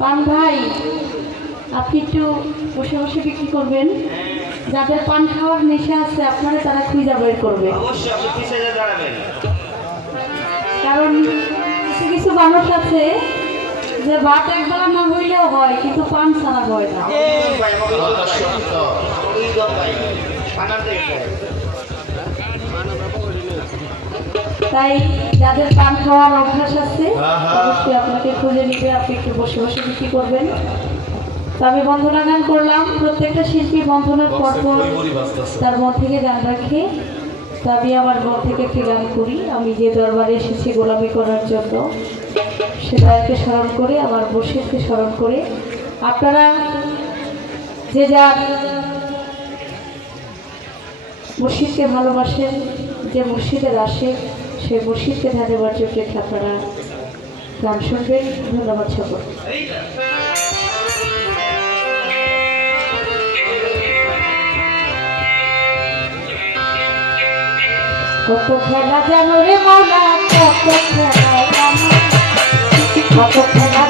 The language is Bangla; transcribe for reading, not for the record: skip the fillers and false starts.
পান ভাই, আপনি একটু বসে বসে বিক্রি করবেন। যাদের পান খাওয়ার নেশা আছে আপনারা তারা খুঁজে বের করবে, কারণ কিছু কিছু মানুষ আছে যে ভাত একবেলা না হইলেও হয় কিন্তু পান ছাড়া হয় না। তাই যাদের পান খাওয়ার অভ্যাস আছে অবশ্যই আপনাকে খুঁজে নিবে, আপনি একটু বসে বসে বিক্রি করবেন। তো আমি বন্ধনা গান করলাম, প্রত্যেকটা শিল্পী বন্ধনার পরপর তার মন থেকে গান রাখে। তো আমি আমার মন থেকে একটি গান করি। আমি যে দরবারে এসেছি গোলামি করার জন্য, সেটাকে স্মরণ করে আমার মুর্শিদকে স্মরণ করে আপনারা যে যার মুর্শিদকে ভালোবাসেন, যে মুর্শিদের আসে সেই মুর্শিদকে ধ্যানের জন্য আপনারা গান শুনবেন। ধন্যবাদ সকল। কত খেলা জানো রে মৌলা, কত খেলা জানো, কত খেলা